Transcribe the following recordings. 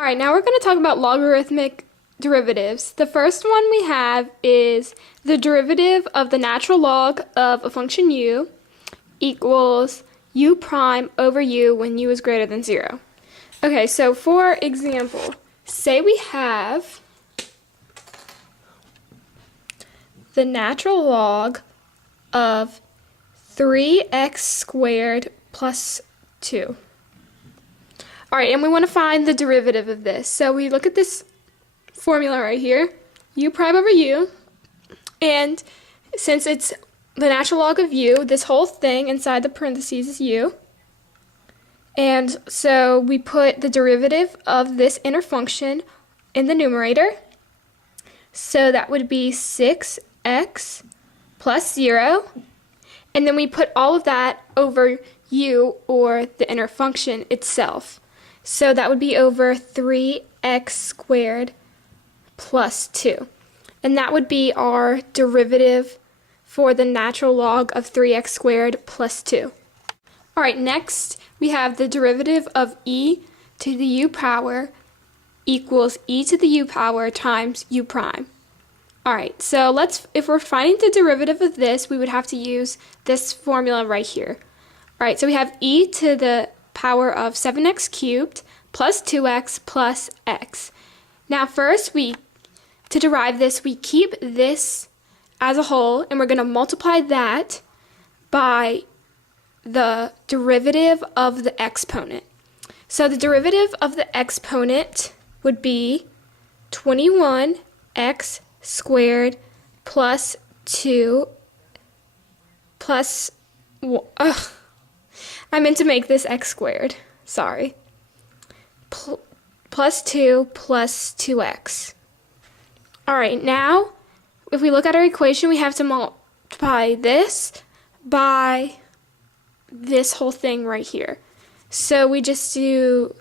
All right, now we're going to talk about logarithmic derivatives. The first one we have is the derivative of the natural log of a function u equals u prime over u when u is greater than 0. Okay, so for example, say we have the natural log of 3x squared plus 2. All right, and we want to find the derivative of this. So we look at this formula right here, u prime over u, and since it's the natural log of u, this whole thing inside the parentheses is u. And so we put the derivative of this inner function in the numerator. So that would be 6x plus 0. And then we put all of that over u, or the inner function itself. So that would be over 3x squared plus 2. And that would be our derivative for the natural log of 3x squared plus 2. All right, next we have the derivative of e to the u power equals e to the u power times u prime. All right, so if we're finding the derivative of this, we would have to use this formula right here. All right, so we have e to the power of 7x cubed plus 2x plus x. Now first, to derive this, we keep this as a whole, and we're going to multiply that by the derivative of the exponent. So the derivative of the exponent would be 21x squared plus 2 plus, I meant to make this x squared, sorry, plus 2 plus 2x. All right, now if we look at our equation, we have to multiply this by this whole thing right here. So we just do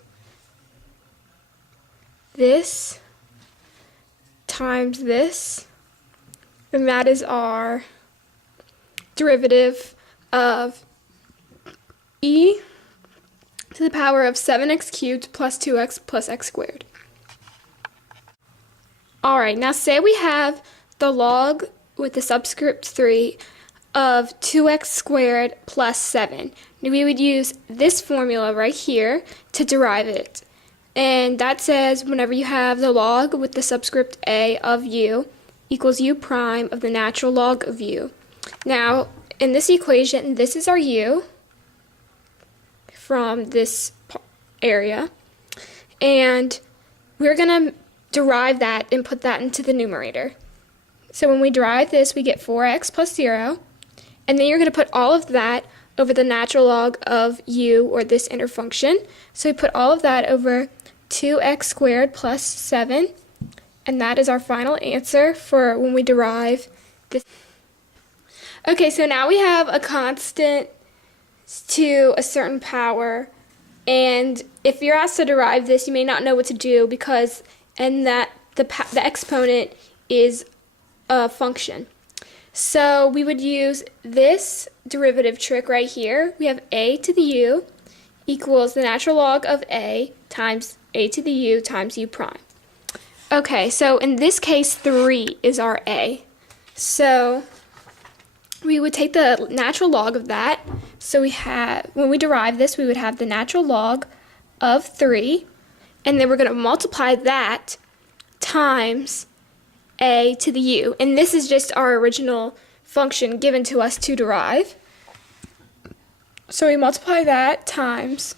this times this, and that is our derivative of e to the power of 7x cubed plus 2x plus x squared. Alright, now say we have the log with the subscript 3 of 2x squared plus 7. We would use this formula right here to derive it. And that says whenever you have the log with the subscript a of u equals u prime of the natural log of u. Now, in this equation, this is our u from this area, and we're going to derive that and put that into the numerator. So when we derive this, we get 4x plus 0, and then you're going to put all of that over the natural log of u, or this inner function. So we put all of that over 2x squared plus 7, and that is our final answer for when we derive this. Okay, so now we have a constant to a certain power, and if you're asked to derive this, you may not know what to do because the exponent is a function. So we would use this derivative trick right here. We have a to the u equals the natural log of a times a to the u times u prime. Okay, so in this case, 3 is our a. So we would take the natural log of that. So when we derive this, we would have the natural log of 3, and then we're going to multiply that times a to the u. And this is just our original function given to us to derive. So we multiply that times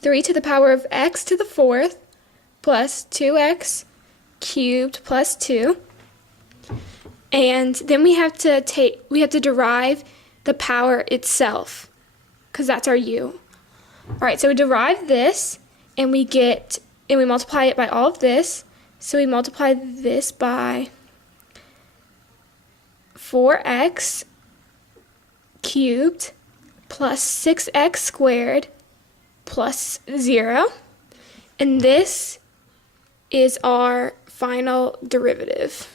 3 to the power of x to the 4th plus 2x cubed plus 2. And then we have to derive the power itself, because that's our u. All right, so we derive this, and we multiply it by all of this. So we multiply this by 4x cubed plus 6x squared plus 0. And this is our final derivative.